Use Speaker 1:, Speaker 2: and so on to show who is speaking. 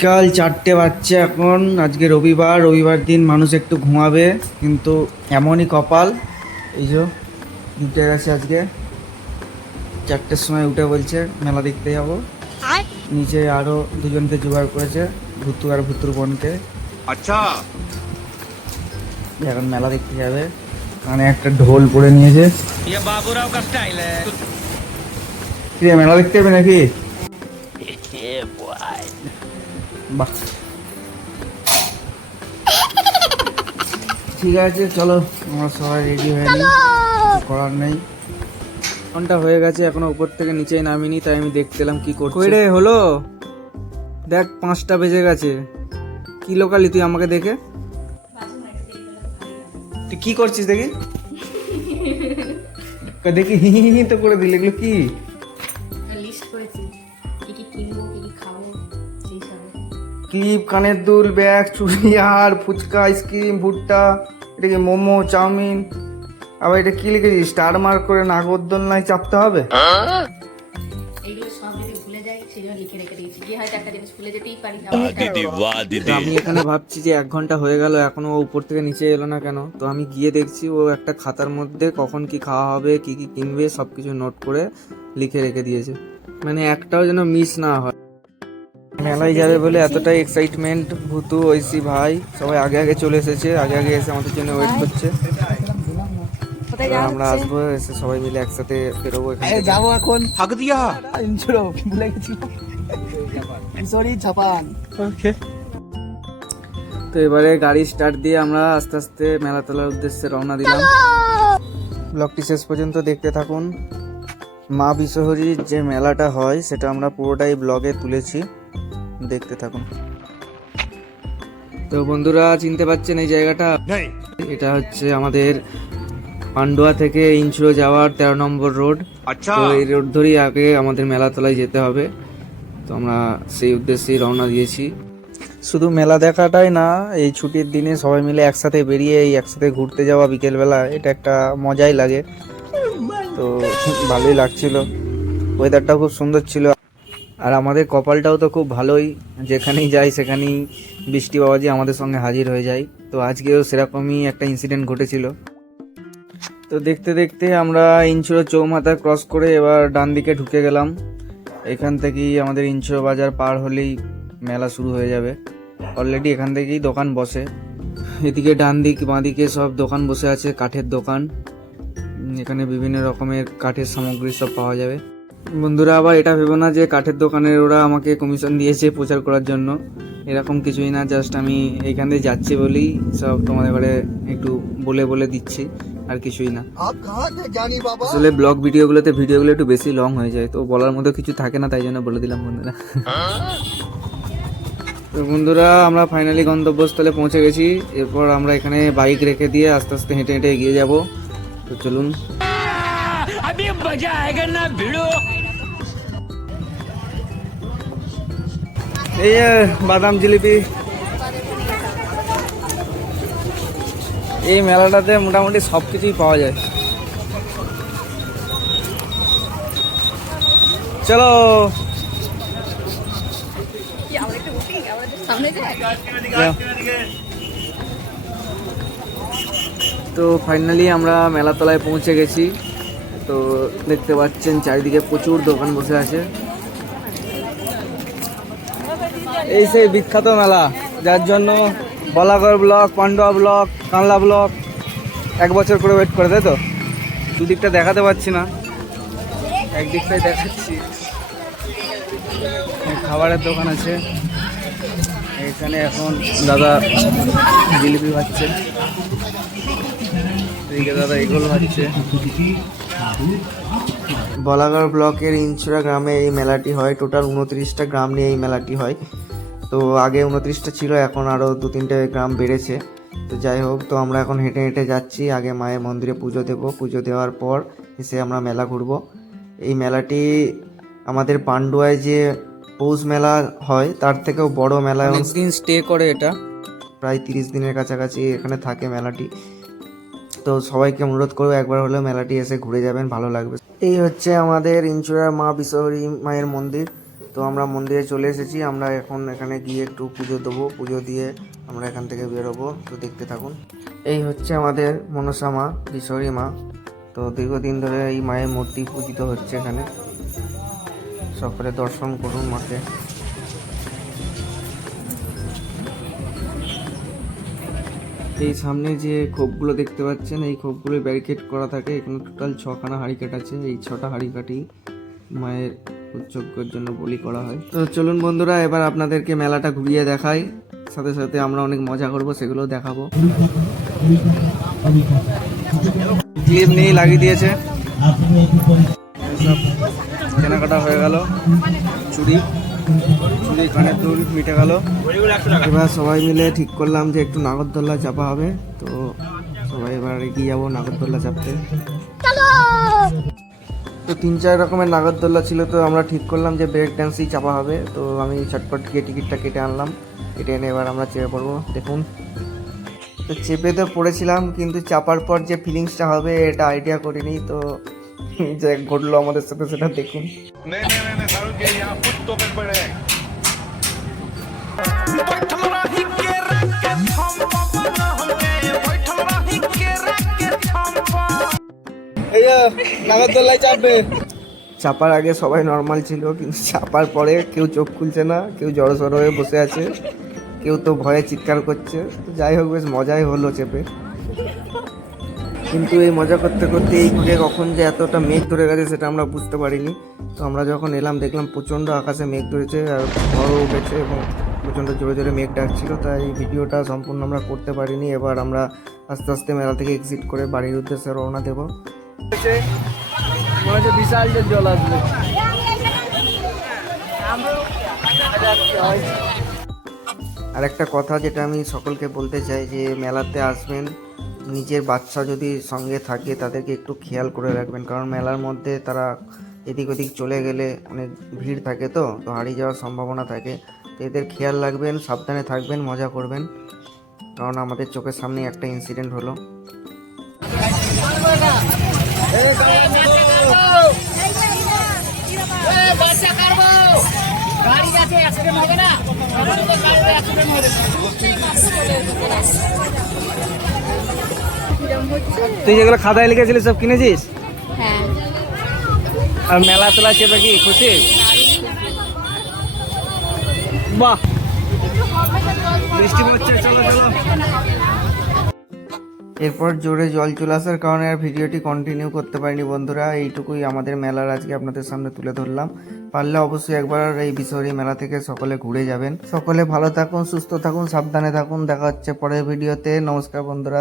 Speaker 1: বিকাল চারটে বাজছে এখন। আজকে রবিবার রবিবার দিন মানুষ একটু ঘুমাবে কিন্তু এমনই কপাল। এই যে উঠে গেছে আজকে। চারটের সময় উঠে বলছে মেলা দেখতে যাব। নিচে আরও দুজনকে জোগাড় করেছে ভুতু আর ভুতুর বোনকে।
Speaker 2: আচ্ছা।
Speaker 1: এখন মেলা দেখতে যাবে। কানে একটা ঢোল পরে নিয়েছে। মেলা দেখতে যাবে নাকি? বাহ। ঠিক আছে চলো আমরা সবাই রেডি হয়ে নিই। করার নেই। ঘণ্টা হয়ে গেছে এখনও উপর থেকে নিচে নামিনি তাই আমি দেখতে এলাম কি করছে। রে হলো? দেখ পাঁচটা বেজে গেছে। কি লোকালি তুই আমাকে দেখে? তুই কি করছিস দেখি? দেখি হি হি হি তো করে দিলে এগুলো কি? ক্লিপ কানের দুল ব্যাগ চুড়ি আর ফুচকা আইসক্রিম ভুট্টা এটা কি মোমো চাউমিন? আবার এটা কি লিখেছি স্টার মার্ক করে নাগরদোলনায় চাপতে হবে? আমি এখানে ভাবছি যে এক ঘণ্টা হয়ে গেল ও উপর থেকে নিচে এলো না কেন? তো আমি গিয়ে দেখছি ও একটা খাতার মধ্যে কখন খাওয়া হবে কিনবে নোট করে লিখে রেখে দিয়েছে। মানে একটাও যেন মিস না হয়। মেলায় যাবে বলে এতটাই এক্সাইটমেন্ট ভুতু ঐসি ভাই সবাই আগে আগে চলে এসেছে আগে আগে এসে আমাদের জন্য ওয়েট করছে। আমরা আসব এসে সবাই মিলে একসাথে বেরোবো এখানে
Speaker 3: যাব এখন।
Speaker 2: ফাঁক
Speaker 3: দিয়া। ভুলে গেছি। Sorry Japan.
Speaker 1: তো এবারে গাড়ি স্টার্ট দিয়ে আমরা আস্তে আস্তে মেলা তোলার উদ্দেশ্যে রওনা দিলাম। ব্লগটি শেষ পর্যন্ত দেখতে থাকুন। মা বিশ্বহরীর যে মেলাটা হয় সেটা আমরা পুরোটাই ব্লগে তুলেছি। দেখতে থাকুন। তো বন্ধুরা চিনতে পারছেন এই জায়গাটা? এটা হচ্ছে আমাদের পান্ডুয়া থেকে ইনসুরো যাওয়ার তেরো নম্বর রোড।
Speaker 2: আচ্ছা।
Speaker 1: তো এই রোড ধরেই আগে আমাদের মেলাতলায় যেতে হবে। তো আমরা সেই উদ্দেশ্যেই রওনা দিয়েছি। শুধু মেলা দেখাটাই না এই ছুটির দিনে সবাই মিলে একসাথে বেরিয়ে এই একসাথে ঘুরতে যাওয়া বিকেলবেলা এটা একটা মজাই লাগে। তো ভালোই লাগছিল। ওয়েদারটাও খুব সুন্দর ছিল। আর আমাদের কপালটাও তো খুব ভালোই, যেখানেই যাই সেখানেই বৃষ্টি বাবাজি আমাদের সঙ্গে হাজির হয়ে যায়। তো আজকেও সেরকমই একটা ইনসিডেন্ট ঘটেছিল। তো দেখতে দেখতে আমরা ইনচুরো চৌমাথা ক্রস করে এবার ডান দিকে ঢুকে গেলাম। এখান থেকেই আমাদের ইনচুরো বাজার পার হলেই মেলা শুরু হয়ে যাবে। অলরেডি এখান থেকেই দোকান বসে। এদিকে ডান দিক, বাঁ দিকে সব দোকান বসে আছে, কাঠের দোকান। এখানে বিভিন্ন রকমের কাঠের সামগ্রী সব পাওয়া যাবে। বন্ধুরা আবার এটা ভেবো না যে কাঠের দোকানের ওরা আমাকে কমিশন দিয়েছে প্রচার করার জন্য। এরকম কিছুই না জাস্ট আমি এইখান দিয়ে যাচ্ছি বলেই সব তোমাদের ঘরে একটু বলে বলে দিচ্ছি আর কিছুই না। আসলে ব্লগ ভিডিওগুলোতে ভিডিওগুলো একটু বেশি লং হয়ে যায় তো বলার মতো কিছু থাকে না তাই জন্য বলে দিলাম বন্ধুরা। তো বন্ধুরা আমরা ফাইনালি গন্তব্যস্থলে পৌঁছে গেছি এরপর আমরা এখানে বাইক রেখে দিয়ে আস্তে আস্তে হেঁটে হেঁটে এগিয়ে যাব। তো চলুন।
Speaker 2: अभी मजा आएगा ना भिड़ो
Speaker 1: এই যে বাদাম জিলিপি এই মেলাটাতে মোটামুটি সব কিছুই পাওয়া যায় চলো
Speaker 4: সামনে যাই
Speaker 1: যাও। তো ফাইনালি আমরা মেলাতলায় পৌঁছে গেছি তো দেখতে পাচ্ছেন চারিদিকে প্রচুর দোকান বসে আছে। এই সেই বিখ্যাত মেলা, যার জন্য Balagarh block, Pandua block, Kanla block, এক বছর করে ওয়েট করে, তাই তো? দুদিকটা দেখাতে পারছি না। একদিকটাই দেখাচ্ছি। খাবারের দোকান আছে। এখানে এখন দাদা জিলিপি ভাজছে এদিকে দাদা এগুলো ভাজছে বলাগড় ব্লকের ইনচুরা গ্রামে এই মেলাটি হয়। টোটাল উনত্রিশটা গ্রাম নিয়ে এই মেলাটি হয়। তো আগে উনত্রিশটা ছিল এখন আরও দু তিনটে গ্রাম বেড়েছে। তো যাই হোক তো আমরা এখন হেঁটে হেঁটে যাচ্ছি। আগে মায়ের মন্দিরে পুজো দেবো। পুজো দেওয়ার পর এসে আমরা মেলা ঘুরবো। এই মেলাটি আমাদের পান্ডুয়ায় যে পৌষ মেলা হয় তার থেকেও বড় মেলা দিন স্টে করে এটা। প্রায় তিরিশ দিনের কাছাকাছি এখানে থাকে মেলাটি। তো সবাইকে অনুরোধ করব, একবার হলেও মেলাটি এসে ঘুরে যাবেন, ভালো লাগবে। এই হচ্ছে আমাদের ইঞ্চুরার মা বিশ্বহরী মায়ের মন্দির। তো আমরা মন্দিরে চলে এসেছি, আমরা এখন এখানে গিয়ে একটু পুজো দেবো, পুজো দিয়ে আমরা এখান থেকে বেরোবো, তো দেখতে থাকুন। এই হচ্ছে আমাদের মনসা মা কিশোরী মা। তো দীর্ঘদিন ধরে এই মায়ের মূর্তি পূজিত হচ্ছে এখানে। সকলে দর্শন করুন মাকে। এই সামনে যে খোপগুলো দেখতে পাচ্ছেন, এই খোপগুলো ব্যারিকেড করা থাকে। এখানে টোটাল ছখানা হাড়ি কাঠ আছে। এই ছটা হাড়ি কাঠি মায়ের উৎসর্গের জন্য বলি করা হয়। তো চলুন বন্ধুরা, এবার আপনাদেরকে মেলাটা ঘুরিয়ে দেখাই। সাথে সাথে আমরা অনেক মজা করব সেগুলো দেখাবো। ক্লিপ নিয়েই লাগিয়ে দিয়েছে। কেনাকাটা হয়ে গেল। চুড়ি কানের মিটে গেল। এবার সবাই মিলে ঠিক করলাম যে একটু নাগরদোল্লা চাপা হবে। তো সবাই এবার এগিয়ে যাব নাগরদোল্লা চাপতে। তো তিন চার রকমের নাগরদোল্লা ছিল তো আমরা ঠিক করলাম যে ব্রেক ড্যান্সই চাপা হবে। তো আমি চটপট গিয়ে টিকিটটা কেটে আনলাম। কেটে এনে এবার আমরা চেপে পড়ব দেখুন। তো চেপে তো পড়েছিলাম কিন্তু চাপার পর যে ফিলিংসটা হবে এটা আইডিয়া করিনি তো যে ঘটলো আমাদের সাথে সেটা দেখুন। চাপার আগে সবাই নর্মাল ছিল কিন্তু চাপার পরে কেউ চোখ খুলছে না কেউ জড়সড় হয়ে বসে আছে কেউ তো ভয়ে চিৎকার করছে। যাই হোক বেশ মজাই হলো চেপে। কিন্তু এই মজা করতে করতে এই দিকে কখন যে এতটা মেঘ ধরে গেছে সেটা আমরা বুঝতে পারিনি। তো আমরা যখন এলাম, দেখলাম প্রচণ্ড আকাশে মেঘ ধরেছে আর ঝড়ও উঠেছে এবং প্রচণ্ড জোরে জোরে মেঘ ডাকছিল। তাই ভিডিওটা সম্পূর্ণ আমরা করতে পারিনি। এবার আমরা আস্তে আস্তে মেলা থেকে এক্সিট করে বাড়ির উদ্দেশ্যে রওনা দেবো।
Speaker 3: বিশাল যে জল আসবে।
Speaker 1: আর একটা কথা যেটা আমি সকলকে বলতে চাই যে মেলাতে আসবেন নিজের বাচ্চা যদি সঙ্গে থাকে তাদেরকে একটু খেয়াল করে রাখবেন কারণ মেলার মধ্যে তারা এদিক ওদিক চলে গেলে অনেক ভিড় থাকে তো তো হারিয়ে যাওয়ার সম্ভাবনা থাকে তো এদের খেয়াল রাখবেন সাবধানে থাকবেন মজা করবেন কারণ আমাদের চোখের সামনে একটা ইনসিডেন্ট হলো
Speaker 3: তুই যেগুলো খাতায় লিখেছিলিস সব কিনেছিস?
Speaker 4: হ্যাঁ।
Speaker 3: আর মেলা তোলা চেপে কি? খুশি? বাহ। বৃষ্টি পড়ছে চলো চলো।
Speaker 1: এরপর জোরে জল চলে আসার কারণে আর ভিডিওটি কন্টিনিউ করতে পারিনি বন্ধুরা। এইটুকুই আমাদের মেলার আজকে আপনাদের সামনে তুলে ধরলাম। পারলে অবশ্যই একবার এই বিশহরী মেলা থেকে সকলে ঘুরে যাবেন। সকলে ভালো থাকুন সুস্থ থাকুন সাবধানে থাকুন। দেখা হচ্ছে পরের ভিডিওতে। নমস্কার বন্ধুরা।